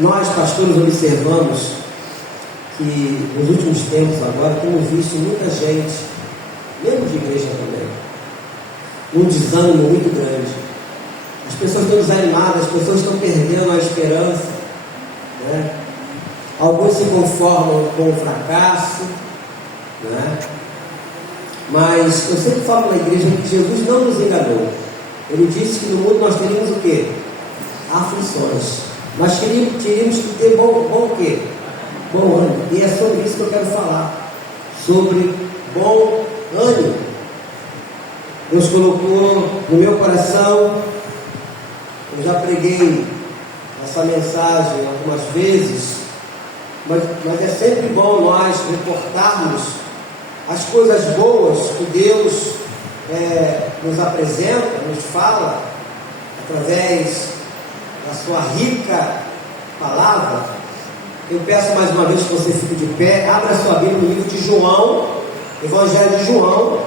Nós, pastores, observamos que nos últimos tempos agora temos visto muita gente, mesmo de igreja também, um desânimo muito grande. As pessoas estão desanimadas, as pessoas estão perdendo a esperança, né? Alguns se conformam com o fracasso, né? Mas eu sempre falo na igreja que Jesus não nos enganou. Ele disse que no mundo nós teríamos o quê? Aflições. Mas teríamos que ter bom o quê? Bom ânimo. E é sobre isso que eu quero falar. Sobre bom ânimo. Deus colocou no meu coração. Eu já preguei essa mensagem algumas vezes. Mas é sempre bom nós reportarmos as coisas boas que Deus nos apresenta, nos fala, através da sua rica palavra. Eu peço mais uma vez que você fique de pé, abra sua Bíblia no livro de João, Evangelho de João,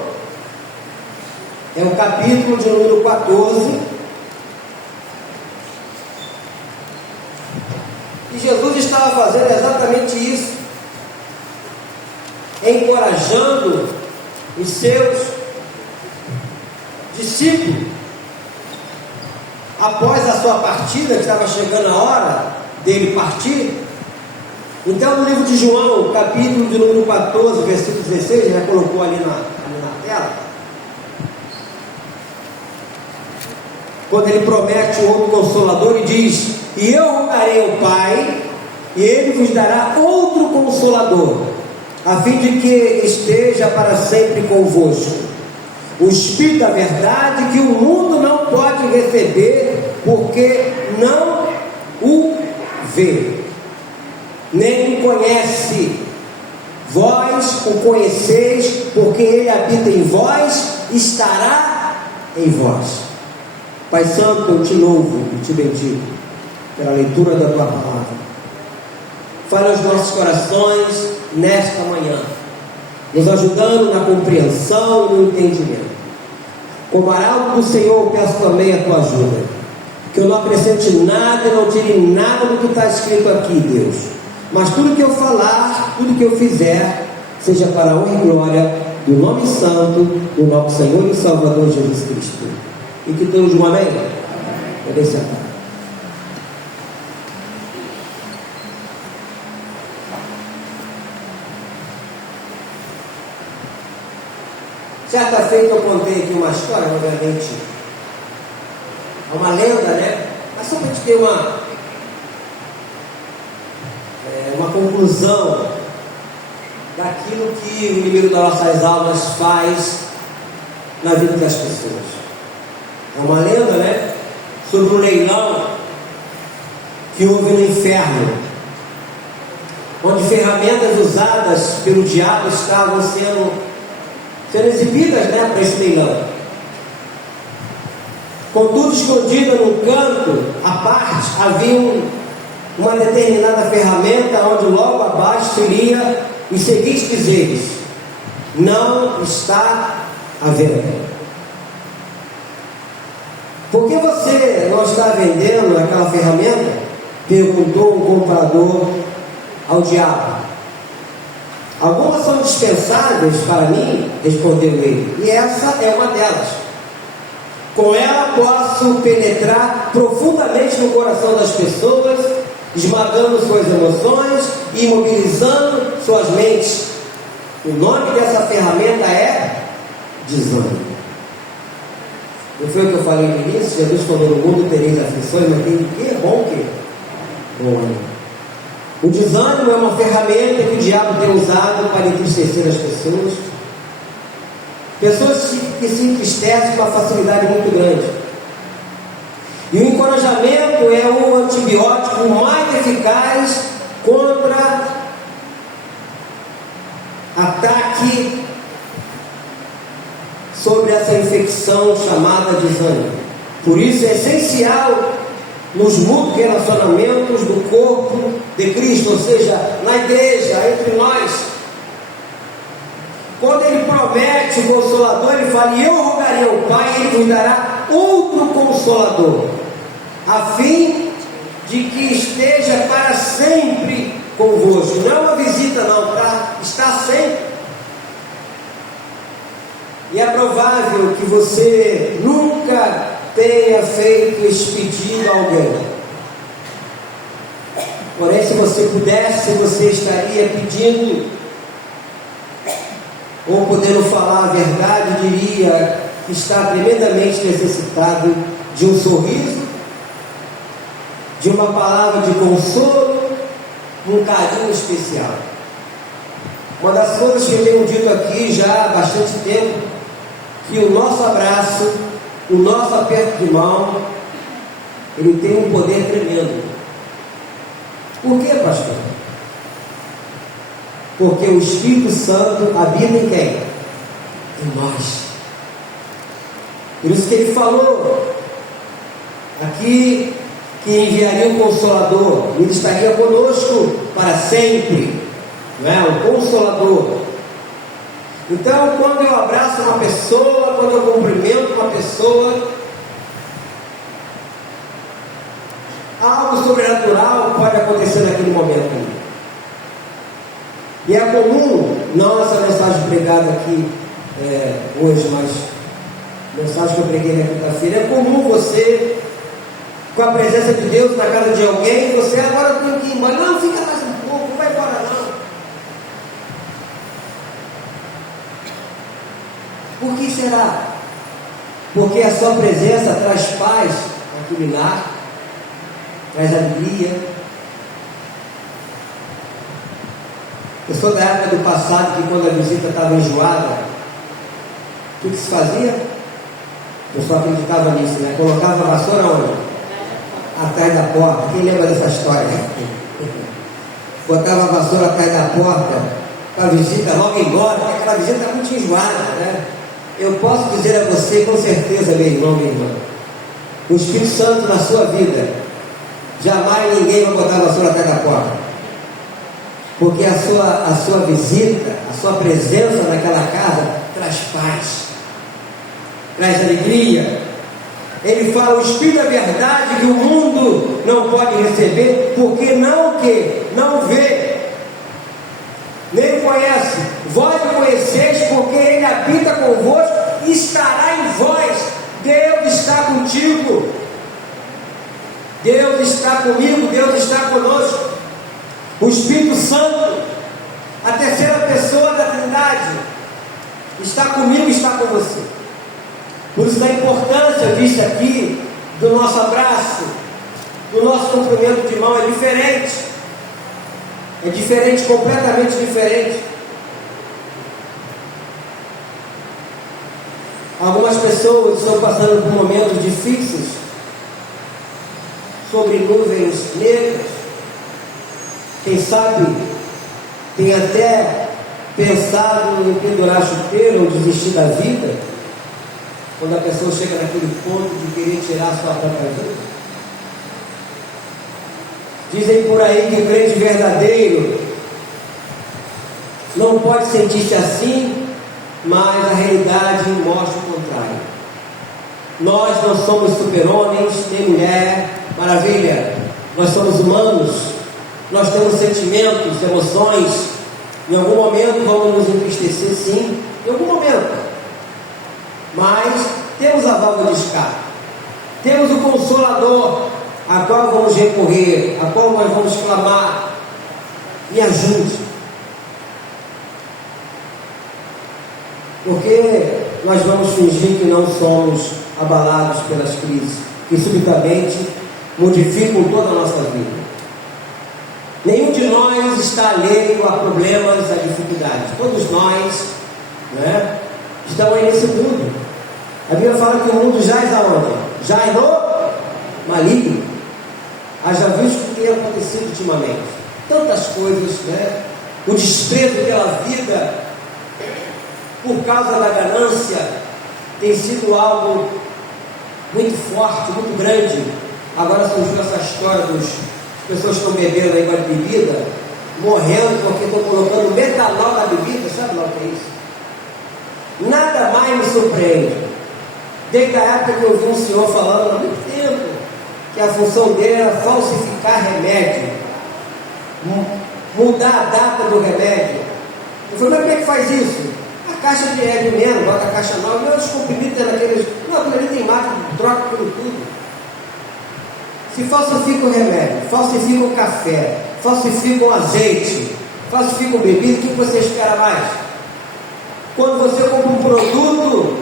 é o capítulo de número 14. E Jesus estava fazendo exatamente isso, encorajando os seus discípulos. Após a sua partida, que estava chegando a hora dele partir, então no livro de João, capítulo de número 14, versículo 16, já colocou ali na tela, quando ele promete o outro Consolador e diz: e eu rogarei ao Pai, e Ele vos dará outro Consolador, a fim de que esteja para sempre convosco, o Espírito da verdade, que o mundo não pode receber, porque não o vê, nem o conhece. Vós o conheceis, porque Ele habita em vós, estará em vós. Pai Santo, eu te louvo e te bendigo pela leitura da tua palavra. Fale aos nossos corações nesta manhã, nos ajudando na compreensão e no entendimento. Como arauto do Senhor, eu peço também a tua ajuda, que eu não acrescente nada e não tire nada do que está escrito aqui, Deus, mas tudo que eu falar, tudo que eu fizer, seja para a honra e glória do nome santo do nosso Senhor e Salvador Jesus Cristo. E que todos digam amém? Podem sentar. Certa feita eu contei aqui uma história, obviamente é uma lenda, né? Mas só para a gente ter uma conclusão daquilo que o inimigo das nossas almas faz na vida das pessoas. É uma lenda, né? Sobre um leilão que houve no inferno, onde ferramentas usadas pelo diabo estavam sendo exibidas, né, para esse leilão. Contudo, escondida num canto à parte, havia uma determinada ferramenta, onde logo abaixo seria os seguintes dizeres: não está à venda. Por que você não está vendendo aquela ferramenta? Perguntou o comprador ao diabo. Algumas são dispensáveis para mim, respondeu ele, e essa é uma delas. Com ela posso penetrar profundamente no coração das pessoas, esmagando suas emoções e imobilizando suas mentes. O nome dessa ferramenta é desânimo. Não foi o que eu falei no início? Jesus falou: no mundo tereis aflições, mas tem o que? Bom o quê? Bom ânimo. O desânimo é uma ferramenta que o diabo tem usado para entristecer as pessoas. Pessoas que se entristecem com uma facilidade muito grande. E o encorajamento é o antibiótico mais eficaz contra ataque sobre essa infecção chamada desânimo. Por isso é essencial nos mútuos relacionamentos do corpo de Cristo, ou seja, na igreja, entre nós. Quando ele promete o Consolador, ele fala: e eu rogarei ao Pai, ele vos dará outro Consolador. a fim de que esteja para sempre convosco. Não é uma visita não, para estar sempre. E é provável que você nunca tenha feito esse pedido a alguém. Porém, se você pudesse, você estaria pedindo, ou podendo falar a verdade, diria que está tremendamente necessitado de um sorriso, de uma palavra de consolo, um carinho especial. Uma das coisas que eu tenho dito aqui já há bastante tempo, que o nosso abraço, o nosso aperto de mão, ele tem um poder tremendo. Por quê, pastor? Porque o Espírito Santo habita em quem? Em nós. Por isso que ele falou aqui que enviaria um Consolador, ele estaria conosco para sempre, não é? O Consolador. Então, quando eu abraço uma pessoa, quando eu cumprimento uma pessoa, algo sobrenatural pode acontecer naquele momento. E é comum, não essa mensagem pregada aqui hoje, mas mensagem que eu preguei na quinta-feira, é comum você, com a presença de Deus na casa de alguém, você agora tem que ir embora. Não, fica mais um pouco, não vai embora não. Por que será? Porque a sua presença traz paz naquele lar, traz alegria. Eu sou da época do passado que quando a visita estava enjoada, o que se fazia? Eu só acreditava nisso, né? Colocava a vassoura onde? Atrás da porta. Quem lembra dessa história? Botava a vassoura atrás da porta, para a visita logo embora, porque aquela visita está muito enjoada, né? Eu posso dizer a você com certeza, meu irmão, minha irmã, o Espírito Santo na sua vida, jamais ninguém vai botar a vassoura atrás da porta, porque a sua visita, a sua presença naquela casa traz paz, traz alegria. Ele fala, o Espírito da verdade que o mundo não pode receber, porque não vê, nem o conhece. Vós o conheceis, porque ele habita convosco e estará em vós. Deus está contigo, Deus está comigo, Deus está conosco. O Espírito Santo, a terceira pessoa da Trindade, está comigo e está com você. Por isso a importância, eu disse aqui, do nosso abraço, do nosso cumprimento de mão é diferente. É diferente, completamente diferente. Algumas pessoas estão passando por momentos difíceis, sobre nuvens negras. Quem sabe tem até pensado em pendurar chuteiro ou desistir da vida, quando a pessoa chega naquele ponto de querer tirar a sua própria vida. Dizem por aí que o crente verdadeiro não pode sentir-se assim, mas a realidade mostra o contrário. Nós não somos super-homens, nem mulher maravilha. Nós somos humanos, nós temos sentimentos, emoções. Em algum momento vamos nos entristecer, sim, em algum momento. Mas temos a válvula de escape, temos o Consolador, a qual vamos recorrer, a qual nós vamos clamar: me ajude. Porque nós vamos fingir que não somos abalados pelas crises, que subitamente modificam toda a nossa vida. Nenhum de nós está alheio a problemas, a dificuldades. Todos nós, né, estamos aí nesse mundo. A Bíblia fala que o mundo jaz aonde? Jaz no maligno. Haja visto o que tem acontecido ultimamente. Tantas coisas, né? O desprezo pela vida, por causa da ganância, tem sido algo muito forte, muito grande. Agora surgiu essa história dos pessoas que estão bebendo aí de bebida, morrendo porque estão colocando metanol na bebida. Sabe lá o que é isso? Nada mais me surpreende. Desde a época que eu vi um senhor falando há muito tempo, que a função dele era falsificar remédio, mudar a data do remédio. Eu falei, mas como é que faz isso? A caixa de menos, bota a caixa nova, não, os comprimidos naqueles. Não, aquilo ali tem máquina, troca aquilo tudo. Se falsifica o remédio, falsifica o café, falsifica o azeite, falsifica o bebida, o que você espera mais? Quando você compra um produto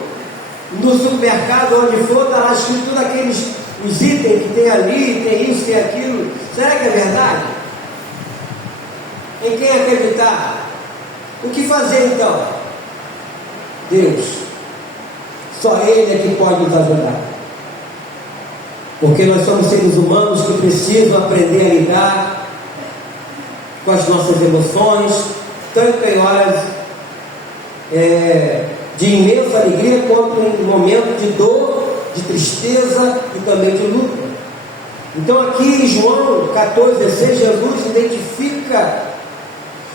no supermercado, onde for, está lá escrito todos aqueles os itens que tem ali, tem isso, tem aquilo. Será que é verdade? Em quem acreditar? O que fazer então? Deus. Só Ele é que pode nos ajudar. Porque nós somos seres humanos que precisam aprender a lidar com as nossas emoções, tanto em horas de imensa alegria, quanto em momentos de dor, de tristeza e também de luta. Então aqui em João 14,16, Jesus identifica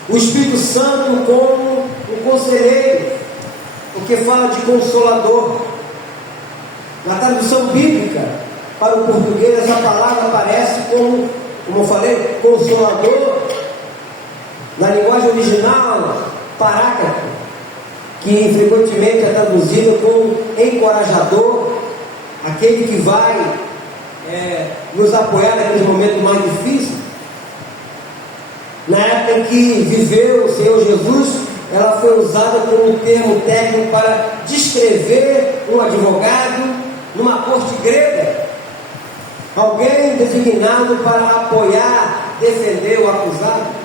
o Espírito Santo como um conselheiro, porque fala de consolador. Na tradução bíblica, para o português, essa palavra aparece como eu falei, consolador. Na linguagem original, paráclito, que frequentemente é traduzido como encorajador, aquele que vai nos apoiar naqueles momentos mais difíceis. Na época em que viveu o Senhor Jesus, ela foi usada como termo técnico para descrever um advogado numa corte grega, alguém designado para apoiar, defender o acusado.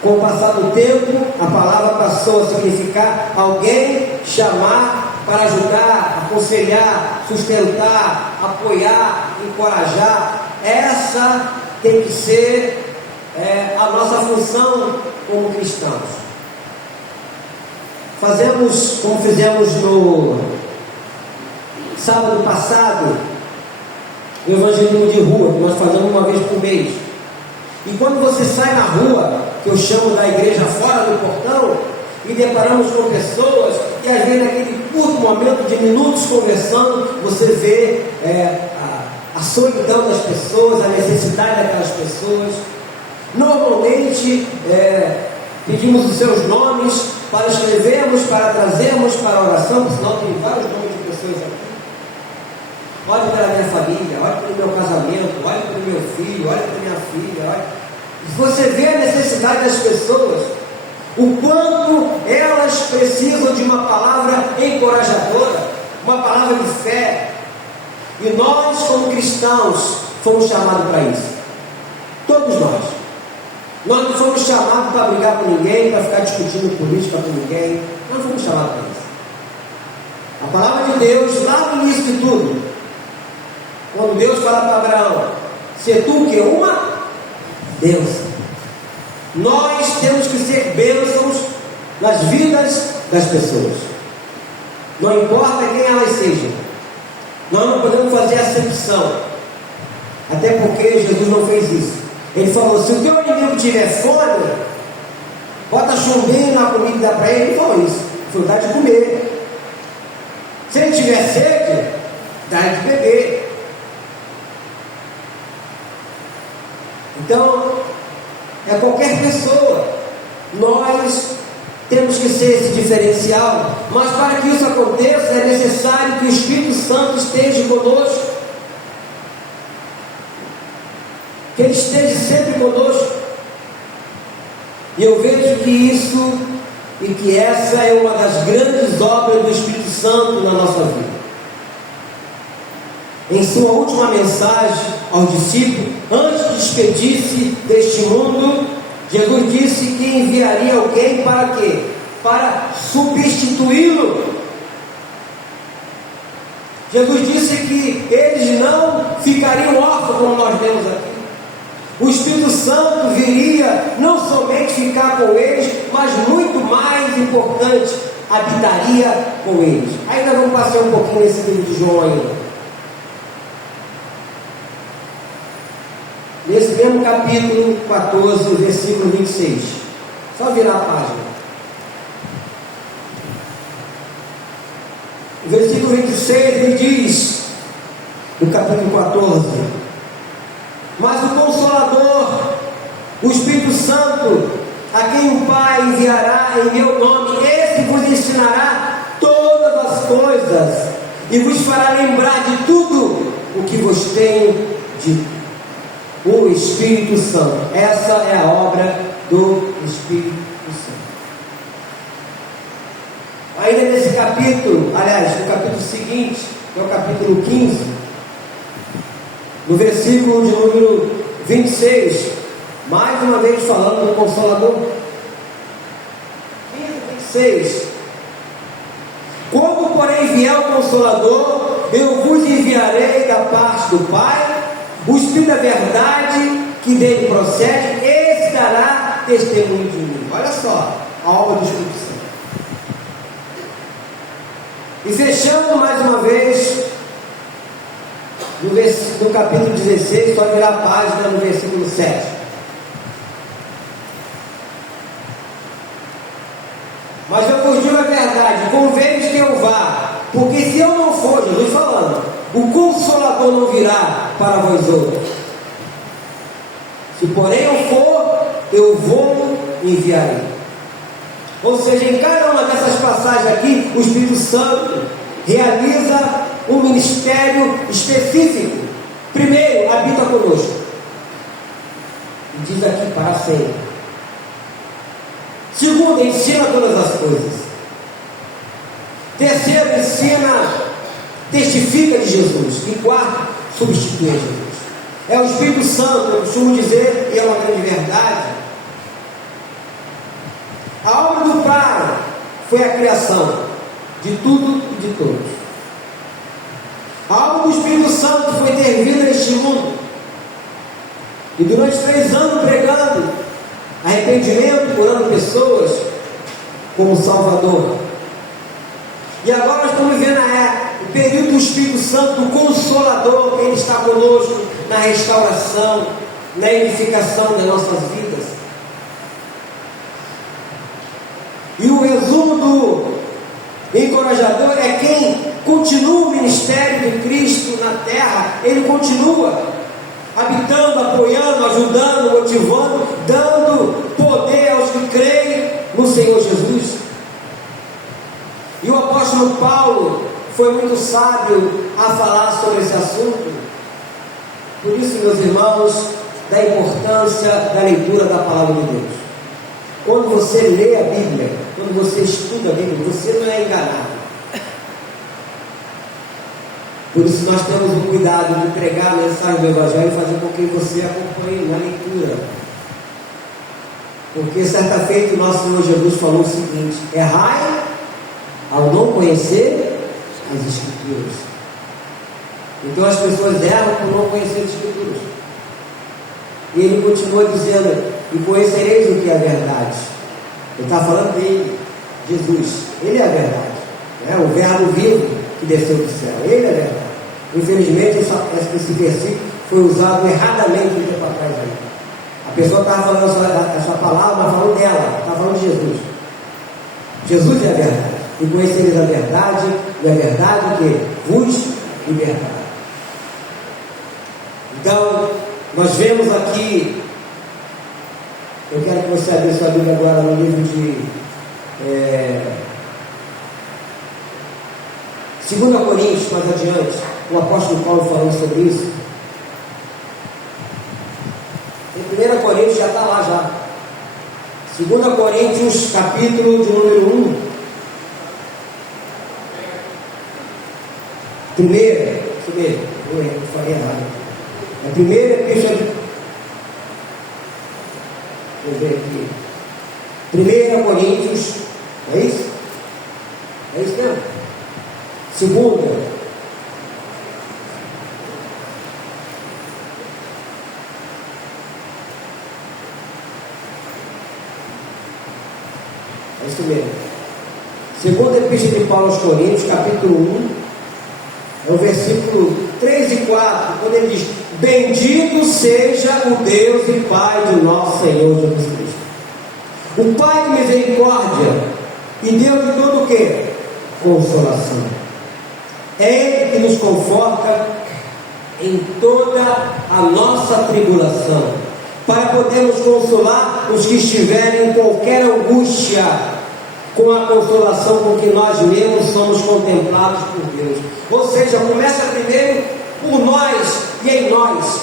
Com o passar do tempo, a palavra passou a significar alguém chamar para ajudar, aconselhar, sustentar, apoiar, encorajar. Essa tem que ser a nossa função como cristãos. Fazemos como fizemos no sábado passado, o evangelismo de rua, que nós fazemos uma vez por mês. E quando você sai na rua, que eu chamo da igreja fora do portão, e deparamos com pessoas, e às vezes naquele curto momento de minutos conversando, você vê a solidão das pessoas, a necessidade daquelas pessoas. Normalmente pedimos os seus nomes para escrevermos, para trazermos para a oração, porque senão tem vários nomes de pessoas aqui. Olhe para a minha família, olhe para o meu casamento, olhe para o meu filho, olhe para a minha filha, olhe. Você vê a necessidade das pessoas, o quanto elas precisam de uma palavra encorajadora, uma palavra de fé. E nós, como cristãos, fomos chamados para isso. Todos nós. Nós não fomos chamados para brigar com ninguém, para ficar discutindo política com ninguém. Nós não fomos chamados para isso. A palavra de Deus, lá no início de tudo, quando Deus fala para Abraão, se tu que uma bênção. Nós temos que ser bênçãos nas vidas das pessoas. Não importa quem elas sejam. Nós não podemos fazer acepção. Até porque Jesus não fez isso. Ele falou, se o teu inimigo tiver fome, bota chumbinho na comida e dá para ele. Ele falou isso. Foi dar de comer. Se ele tiver sede, dá de beber. Então, é qualquer pessoa. Nós temos que ser esse diferencial. Mas para que isso aconteça, é necessário que o Espírito Santo esteja conosco. Que Ele esteja sempre conosco. E eu vejo que isso e que essa é uma das grandes obras do Espírito Santo na nossa vida. Em sua última mensagem aos discípulos, antes de despedir-se deste mundo, Jesus disse que enviaria alguém para quê? Para substituí-lo. Jesus disse que eles não ficariam órfãos, como nós vemos aqui. O Espírito Santo viria não somente ficar com eles, mas muito mais importante, habitaria com eles. Ainda vamos passar um pouquinho nesse livro de João ainda. Nesse mesmo capítulo 14, versículo 26. Só virar a página. O versículo 26, ele diz: no capítulo 14. Mas o Consolador, o Espírito Santo, a quem o Pai enviará em meu nome, esse vos ensinará todas as coisas e vos fará lembrar de tudo o que vos tenho dito. O Espírito Santo, essa é a obra do Espírito Santo. Ainda nesse capítulo, aliás, no capítulo seguinte, que é o capítulo 15, no versículo de número 26, mais uma vez falando do Consolador. 15:26. Quando, porém, vier o Consolador, eu vos enviarei da parte do Pai, o Espírito da verdade que dele procede, esse dará testemunho de mim. Olha só a obra do Espírito Santo. E fechando mais uma vez, no capítulo 16, só virar a página no versículo 7. Mas eu vos digo a verdade, convém que eu vá, porque se eu não for, Jesus falando, o Consolador não virá para vós outros. Se porém eu for, eu vou enviar. Ou seja, em cada uma dessas passagens aqui, o Espírito Santo realiza um ministério específico. Primeiro, habita conosco. E diz aqui, para sempre. Segundo, ensina todas as coisas. Terceiro, ensina, testifica de Jesus. E quarto, substitui a Jesus. É o Espírito Santo, eu costumo dizer, e é uma grande verdade. A obra do Pai foi a criação de tudo e de todos. A obra do Espírito Santo foi ter vida neste mundo. E durante 3 anos pregando arrependimento, curando pessoas como Salvador. E agora nós estamos vivendo o período do Espírito Santo, do Consolador, que Ele está conosco na restauração, na edificação das nossas vidas. E o resumo do encorajador é quem continua o ministério de Cristo na terra. Ele continua habitando, apoiando, ajudando, motivando, dando poder aos que creem no Senhor Jesus. E o apóstolo Paulo foi muito sábio a falar sobre esse assunto. Por isso, meus irmãos, da importância da leitura da palavra de Deus. Quando você lê a Bíblia, quando você estuda a Bíblia, você não é enganado. Por isso nós temos o cuidado de pregar a mensagem do Evangelho e fazer com que você acompanhe na leitura. Porque certa feita o nosso Senhor Jesus falou o seguinte: errai ao não conhecer as Escrituras. Então as pessoas erram por não conhecer as Escrituras. E ele continua dizendo: e conhecereis o que é a verdade. Ele está falando dele, Jesus. Ele é a verdade, o verbo vivo que desceu do céu. Ele é a verdade. Infelizmente esse versículo foi usado erradamente um tempo atrás aí. A pessoa estava falando a sua palavra, mas falou dela, estava falando de Jesus. Jesus é a verdade. E conhecereis a verdade, e a verdade que vos libertará. Então, nós vemos aqui, eu quero que você abra sua Bíblia agora no livro de 2 Coríntios, mais adiante, o apóstolo Paulo falando sobre isso. Em 1 Coríntios já está lá já. 2 Coríntios, capítulo de número 1. Isso mesmo, eu falei errado. A primeira epístola de... Deixa eu ver aqui. 1 Coríntios, é isso? É isso mesmo? Segunda. É isso mesmo. Segunda epístola de Paulo aos Coríntios, capítulo 1. É o versículo 3 e 4, quando ele diz: bendito seja o Deus e Pai do nosso Senhor Jesus Cristo, o Pai de misericórdia e Deus de todo o quê? Consolação. É Ele que nos conforta em toda a nossa tribulação, para podermos consolar os que estiverem em qualquer angústia, com a consolação com que nós mesmos somos contemplados por Deus. Ou seja, começa primeiro por nós e em nós.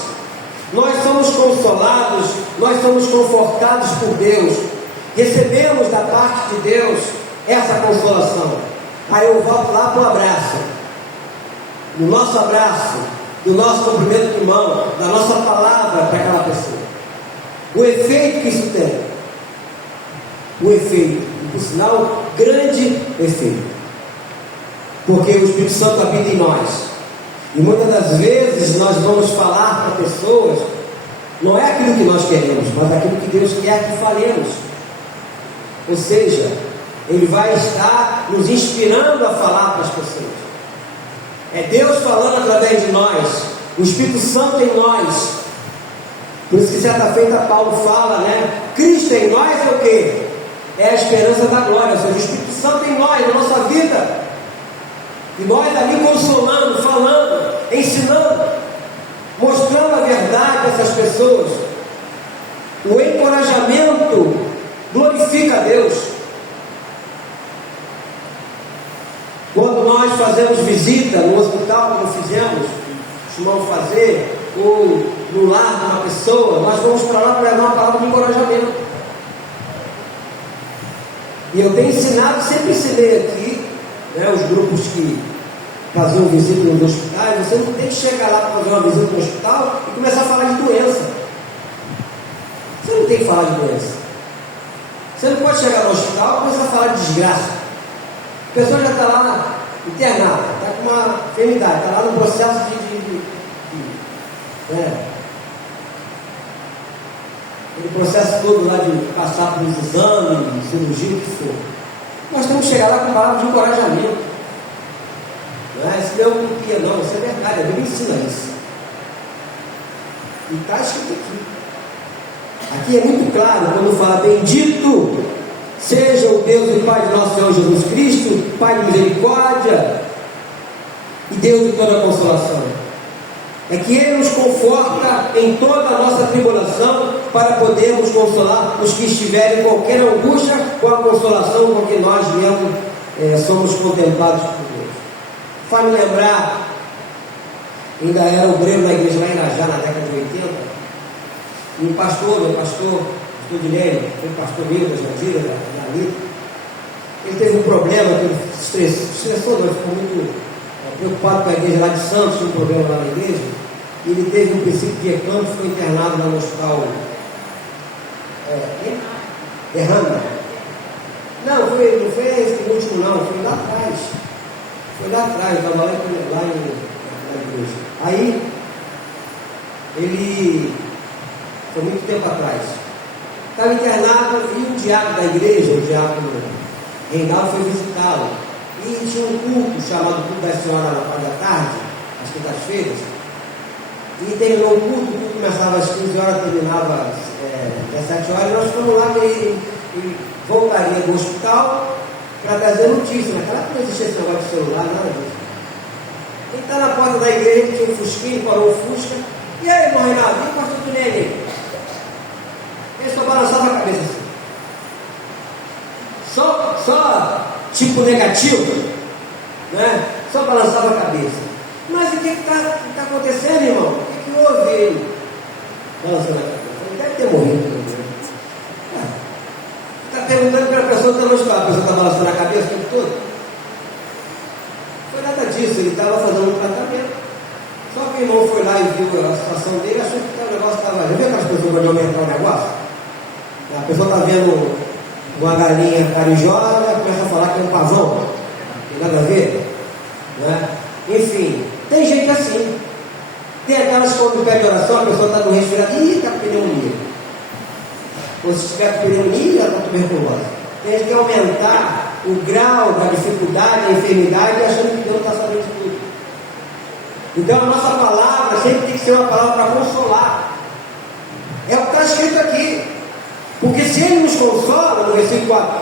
Nós somos consolados, nós somos confortados por Deus, recebemos da parte de Deus essa consolação. Aí eu volto lá para o abraço, do nosso abraço, do nosso cumprimento de mão, da nossa palavra para aquela pessoa. O efeito que isso tem, o efeito, e por sinal, grande efeito, porque o Espírito Santo habita em nós, e muitas das vezes nós vamos falar para pessoas, não é aquilo que nós queremos, mas aquilo que Deus quer que falemos. Ou seja, Ele vai estar nos inspirando a falar para as pessoas. É Deus falando através de nós, o Espírito Santo em nós. Por isso que certa feita Paulo fala, né? Cristo em nós é o quê? É a esperança da glória, ou seja, o Espírito Santo em nós, na nossa vida. E nós ali consolando, falando, ensinando, mostrando a verdade a essas pessoas. O encorajamento glorifica a Deus. Quando nós fazemos visita no hospital, como costumamos fazer, ou no lar de uma pessoa, nós vamos para lá para levar uma palavra de encorajamento. E eu tenho ensinado, sempre ensinei aqui, né, os grupos que faziam visita nos hospitais, você não tem que chegar lá para fazer uma visita no hospital e começar a falar de doença. Você não tem que falar de doença. Você não pode chegar no hospital e começar a falar de desgraça. A pessoa já está lá internada, está com uma enfermidade, está lá no processo aquele processo todo lá de passar por exames, cirurgia, o que for. Nós temos que chegar lá com palavras de encorajamento. Não é? Isso não é utopia, não, isso é verdade, a Bíblia ensina isso. E está escrito aqui. Aqui é muito claro quando fala: bendito seja o Deus e Pai de nosso Senhor Jesus Cristo, Pai de misericórdia e Deus de toda consolação. É que Ele nos conforta em toda a nossa tribulação, para podermos consolar os que estiverem em qualquer angústia, com a consolação com que nós mesmos somos contemplados por Deus. Faz me lembrar, ainda era obreiro na igreja lá em Irajá, na década de 80, e o pastor Dilene, foi pastor meu da Jandira, da Anitta, ele teve um problema, que ele estressou, mas ficou muito preocupado com a igreja lá de Santos, tinha um problema lá na igreja, e ele teve um princípio de ecampo, foi internado lá no hospital Derrama. Não foi esse último não, foi lá atrás. Foi lá atrás, estava lá na igreja. Aí, ele, foi muito tempo atrás, estava internado e o diácono da igreja, o diácono Reinaldo, foi visitá-lo. E tinha um culto chamado Culto da Senhora na parte da tarde, às quintas-feiras. E terminou o culto começava às 15 horas, terminava às 17 horas, e nós fomos lá e voltaria do hospital para trazer notícia. Naquela época não existia esse negócio de celular, nada disso. Ele está na porta da igreja, tinha um fusquinho, parou o Fusca. E aí, irmão Reinaldo, e o pastor Tunene? Ele só balançava a cabeça assim. Só tipo negativo, né? Só balançava a cabeça. Mas o que está acontecendo, irmão? O que houve? Ele balançando a cabeça. Ele deve ter morrido. Está perguntando para a pessoa que está no hospital. A pessoa está balançando a cabeça o tempo todo? Não foi nada disso. Ele estava fazendo um tratamento. Só que o irmão foi lá e viu a situação dele, achou que o negócio estava... Já viu aquelas pessoas quando aumentar o negócio? A pessoa está vendo uma galinha carijosa, começa a falar que é um pavão. Não tem nada a ver, né? Enfim, tem gente assim. Tem aquelas que quando pede oração, a pessoa está com resfriado, está com pneumonia. Ou se tiver com pneumonia, está com tuberculose. Tem gente que aumentar o grau da dificuldade, da enfermidade, achando que Deus está sabendo de tudo. Então a nossa palavra sempre tem que ser uma palavra para consolar. É o que está escrito aqui. Porque se Ele nos consola, no versículo 4,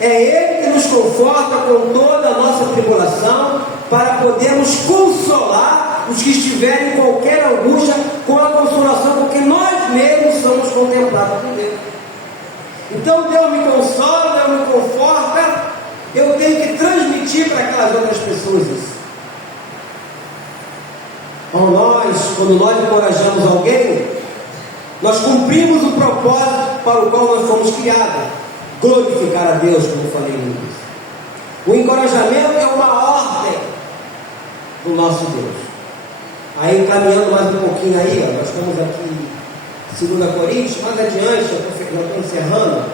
é Ele que nos conforta com toda a nossa tribulação, para podermos consolar os que estiverem em qualquer angústia com a consolação, porque nós mesmos somos contemplados por Deus. Então Deus me consola, Deus me conforta, eu tenho que transmitir para aquelas outras pessoas isso. Quando nós encorajamos alguém, nós cumprimos o propósito para o qual nós fomos criados: glorificar a Deus, como eu falei no início. O encorajamento é uma ordem do nosso Deus. Aí, caminhando mais um pouquinho aí, ó, nós estamos aqui em 2 Coríntios, mais adiante, já estou encerrando.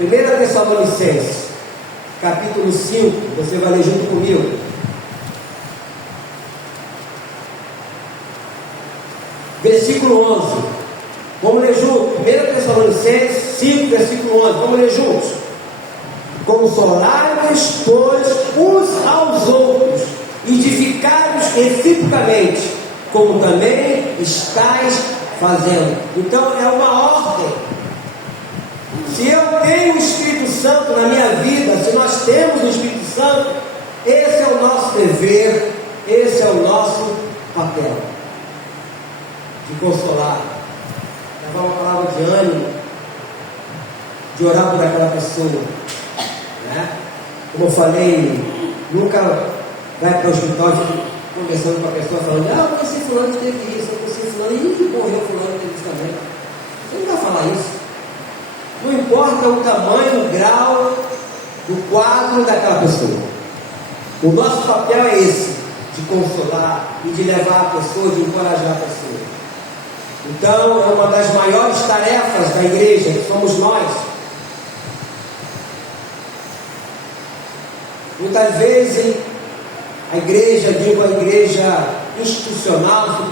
1 Tessalonicenses, capítulo 5, você vai ler junto comigo. Versículo 11. Vamos ler juntos. 1 Tessalonicenses 5, versículo 11. Vamos ler juntos. Consolai-vos, pois, uns aos outros, edificai-vos reciprocamente, como também estáis fazendo. Então é uma ordem. Se eu tenho o Espírito Santo na minha vida, se nós temos o Espírito Santo, esse é o nosso dever, esse é o nosso papel, de consolar, levar uma palavra de ânimo, de orar por aquela pessoa, né? Como eu falei, nunca vai para o hospital conversando com a pessoa falando: eu conheci fulano que teve isso, eu conheci fulano e morreu fulano que teve isso também. Você não vai falar isso. Não importa o tamanho, o grau do quadro daquela pessoa. O nosso papel é esse, de consolar e de levar a pessoa, de encorajar a pessoa. Então, é uma das maiores tarefas da igreja, que somos nós. Muitas vezes, a igreja institucional,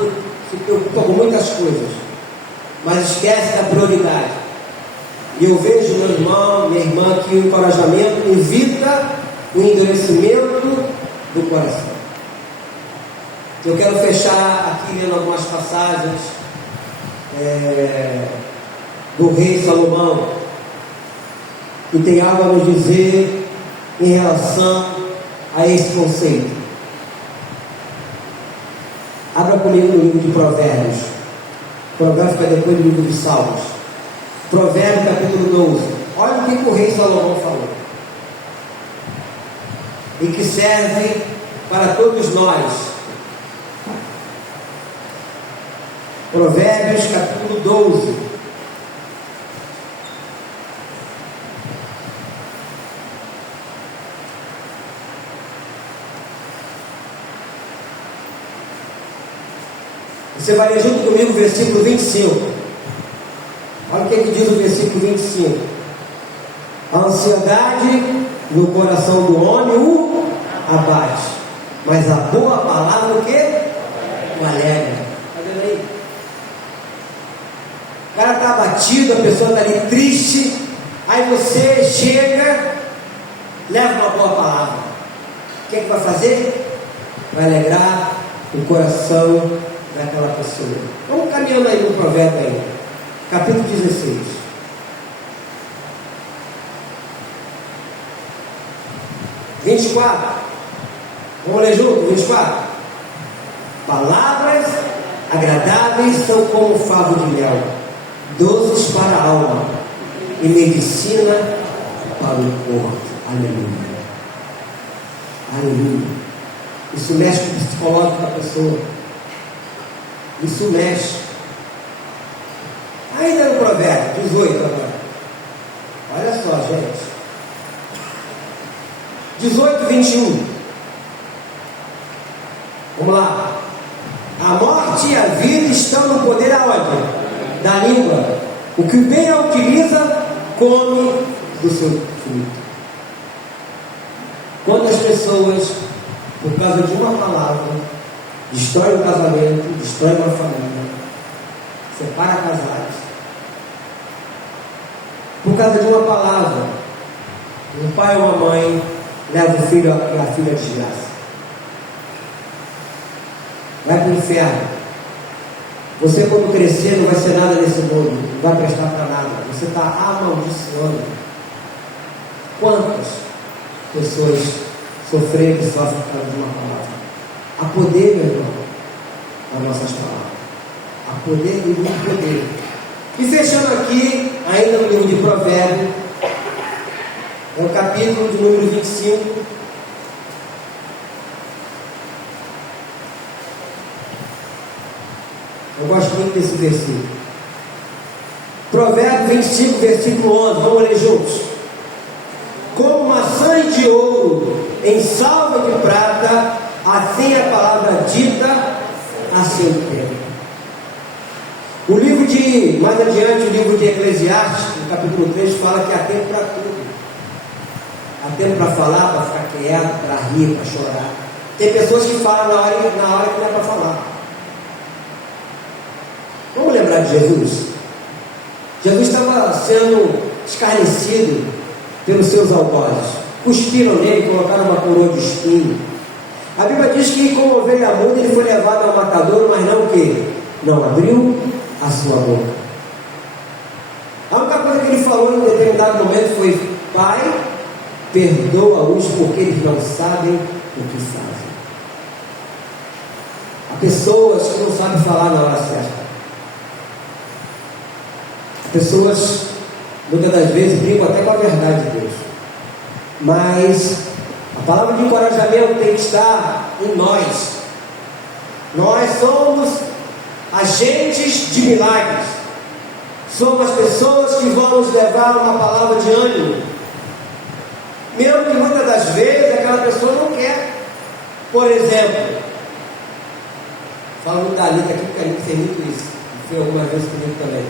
se preocupa com muitas coisas, mas esquece da prioridade. E eu vejo, meu irmão, minha irmã, que o encorajamento evita o endurecimento do coração. Eu quero fechar aqui lendo algumas passagens do rei Salomão, que tem algo a nos dizer em relação a esse conceito. Abra comigo no livro de Provérbios. Provérbios fica depois do livro de Salmos. Provérbios capítulo 12. Olha o que o rei Salomão falou, e que serve para todos nós. Provérbios capítulo 12. Você vai ler junto comigo o versículo 25. Olha o que diz o versículo 25. A ansiedade no coração do homem o abate, mas a boa palavra o quê? O alegra. Está vendo aí? O cara está abatido, a pessoa está ali triste, aí você chega, leva uma boa palavra. O que é que vai fazer? Vai alegrar o coração daquela pessoa. Vamos caminhando aí no provérbio aí, capítulo 16. Vamos ler junto? 24. Palavras agradáveis são como favo de mel, doces para a alma e medicina para o corpo. Aleluia. Aleluia. Isso mexe com o psicológico da pessoa. Isso mexe. Ainda no provérbio 18 agora. Olha só, gente. 18, 21. Vamos lá. A morte e a vida estão no poder aonde? Da língua. O que bem a utiliza, come do seu fruto. Quantas pessoas, por causa de uma palavra, destrói um casamento, destrói uma família, separa casais, por causa de uma palavra, um pai ou uma mãe leva o filho e a filha de desgraça, vai para o inferno. Você, quando crescer, não vai ser nada nesse mundo, não vai prestar para nada, você está amaldiçoando. Quantas pessoas sofrer que sofre por causa de uma palavra. Há poder, meu irmão, nas nossas palavras. Há poder e muito poder. E fechando aqui, ainda no livro de Provérbios, é o capítulo de número 25. Eu gosto muito desse versículo. Provérbios 25, versículo 11. Vamos ler juntos. Como maçã de ouro em salva de prata, assim é a palavra dita a seu tempo. O livro de, mais adiante, o livro de Eclesiastes, no capítulo 3, fala que há tempo para tudo. Há tempo para falar, para ficar quieto, para rir, para chorar. Tem pessoas que falam na hora que não é para falar. Vamos lembrar de Jesus? Jesus estava sendo escarnecido pelos seus algozes. Cuspiram nele, colocaram uma coroa de espinho. A Bíblia diz que, como ovelha muda, ele foi levado ao matadouro, mas não o quê? Não abriu a sua boca. A única coisa que ele falou em determinado momento foi: Pai, perdoa-os porque eles não sabem o que fazem. Há pessoas que não sabem falar na hora certa. Pessoas, muitas das vezes, brigam até com a verdade de Deus. Mas a palavra de encorajamento tem que estar em nós. Nós somos agentes de milagres. Somos as pessoas que vão nos levar uma palavra de ânimo. Mesmo que muitas das vezes aquela pessoa não quer. Por exemplo, falo muito da Anitta aqui, porque a Anitta fez muito isso. Fez algumas vezes comigo também.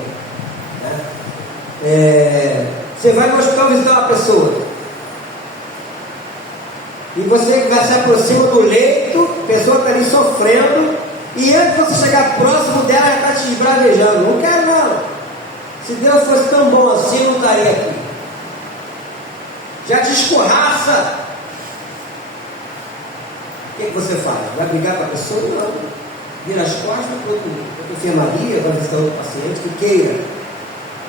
Você vai no hospital visitar uma pessoa e você vai se aproxima do leito, a pessoa está ali sofrendo, e antes de você chegar próximo dela, ela está te esbravejando. Não quero não. Se Deus fosse tão bom assim, eu não estaria aqui. Já te escorraça. O que você faz? Vai brigar com a pessoa? Não. Vira as costas para a enfermaria, vai visitar outro paciente que queira.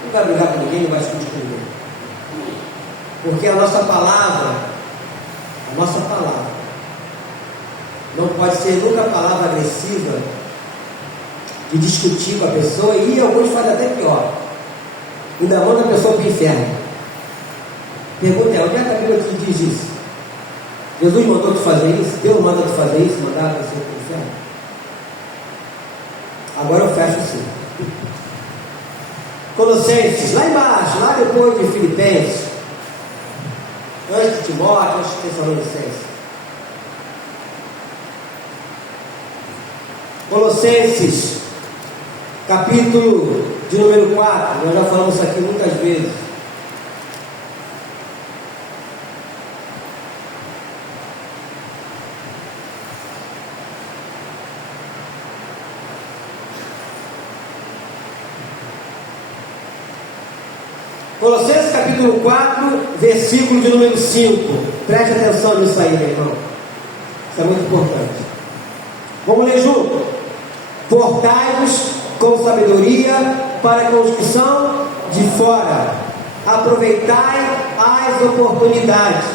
Não vai brigar com ninguém, não vai discutir com ninguém. Porque a nossa palavra não pode ser nunca a palavra agressiva de discutir com a pessoa, e alguns fazem até pior. Ainda manda a pessoa para o inferno. Pergunta é: onde é que a Bíblia te diz isso? Jesus mandou te fazer isso? Deus manda te fazer isso? Mandar a pessoa para o inferno? Agora eu fecho assim. Colossenses, lá embaixo, lá depois de Filipenses, antes de Timóteo, antes de Tessalonicenses. Colossenses, capítulo de número 4, nós já falamos isso aqui muitas vezes. Colossenses capítulo 4, versículo de número 5. Preste atenção nisso aí, meu irmão. Isso é muito importante. Vamos ler junto. Portai-vos com sabedoria para com os que são de fora. Aproveitai as oportunidades.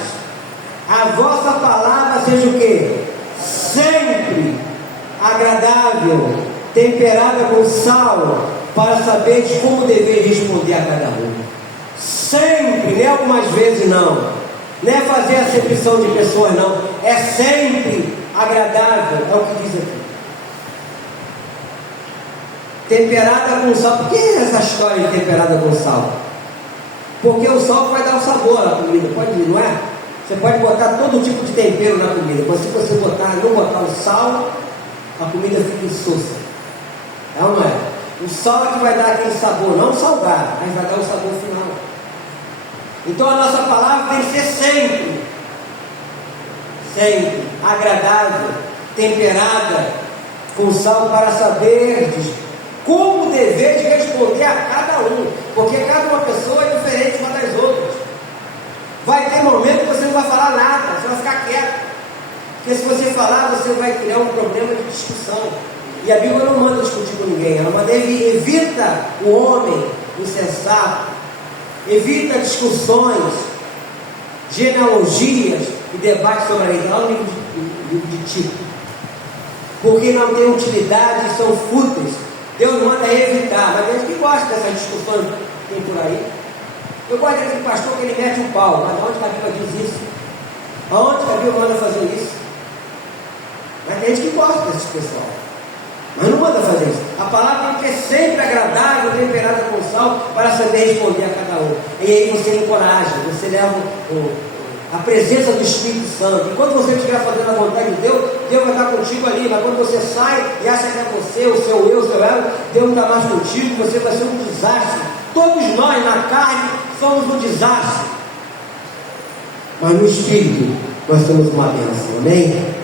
A vossa palavra seja o quê? Sempre agradável, temperada com sal, para saberes como deveis responder a cada um. Sempre, não é algumas vezes não. Não é fazer acepção de pessoas não. É sempre agradável, é o que diz aqui. Temperada com sal. Por que essa história de temperada com sal? Porque o sal vai dar o sabor à comida, pode ir, não é? Você pode botar todo tipo de tempero na comida, mas se você não botar o sal, a comida fica insossa. É ou não é? O sal é que vai dar aquele sabor, não salgado, mas vai dar o sabor final. Então a nossa palavra tem que ser sempre agradável, temperada com sal, para saberdes como dever de responder a cada um, porque cada uma pessoa é diferente uma das outras. Vai ter momento que você não vai falar nada, você vai ficar quieto, porque se você falar, você vai criar um problema de discussão. E a Bíblia não manda discutir com ninguém, ela manda evita o homem insensato, evita discussões, genealogias, e debate sobre a lei, lá no livro de Tito. Porque não tem utilidade e são fúteis. Deus manda evitar, mas Deus que gosta dessas discussões que tem por aí. Eu gosto daquele pastor que ele mete o pau, mas onde que a Bíblia diz isso? Aonde que a Bíblia manda fazer isso? Mas tem gente que gosta desse pessoal, mas não manda fazer isso. A palavra tem que ser sempre agradável, temperada com sal, para saber responder a cada um. E aí você encoraja, você leva a presença do Espírito Santo. E quando você estiver fazendo a vontade de Deus, Deus vai estar contigo ali. Mas quando você sai e acha que é você, o seu eu, o seu ego, Deus não está mais contigo, você vai ser um desastre. Todos nós na carne somos um desastre, mas no Espírito nós somos uma bênção, amém?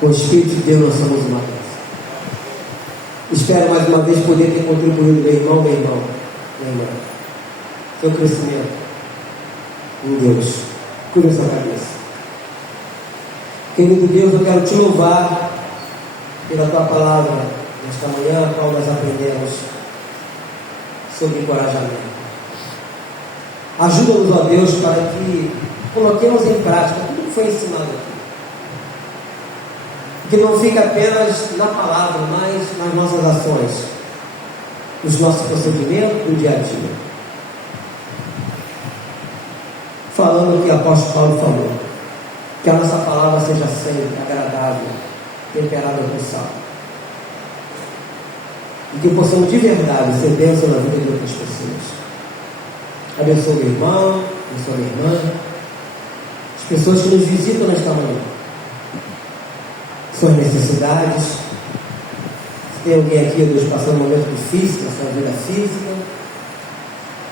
Com o Espírito de Deus nós somos uma bênção. Espero mais uma vez poder ter contribuído, meu irmão, minha irmã, seu crescimento em Deus. Cura essa cabeça. Querido Deus, eu quero te louvar pela tua palavra nesta manhã, a qual nós aprendemos sobre encorajamento. Ajuda-nos, ó Deus, para que coloquemos em prática tudo que foi ensinado aqui. Que não fique apenas na palavra, mas nas nossas ações, nos nossos procedimentos do dia a dia. Falando o que o apóstolo Paulo falou, que a nossa palavra seja sempre agradável, temperada com sal. E que possamos de verdade ser bênção na vida de outras pessoas. Abençoe o meu irmão, abençoe a minha irmã, as pessoas que nos visitam nesta manhã, suas necessidades. Se tem alguém aqui, Deus, passando um momento difícil na sua vida física,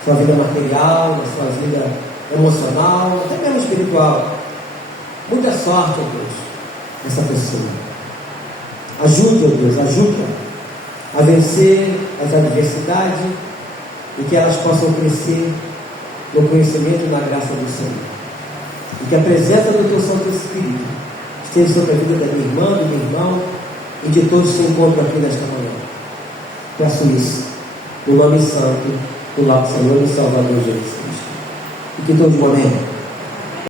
sua vida material, na sua vida emocional, até mesmo espiritual, muita sorte, ó Deus, essa pessoa. Ajuda, ó Deus, ajuda a vencer as adversidades e que elas possam crescer no conhecimento e na graça do Senhor. E que a presença do Teu Santo Espírito esteja sobre a vida da minha irmã, do meu irmão e de todos que se encontram aqui nesta manhã. Peço isso no nome santo do nosso Senhor e Salvador Jesus Cristo. E que todos morrem.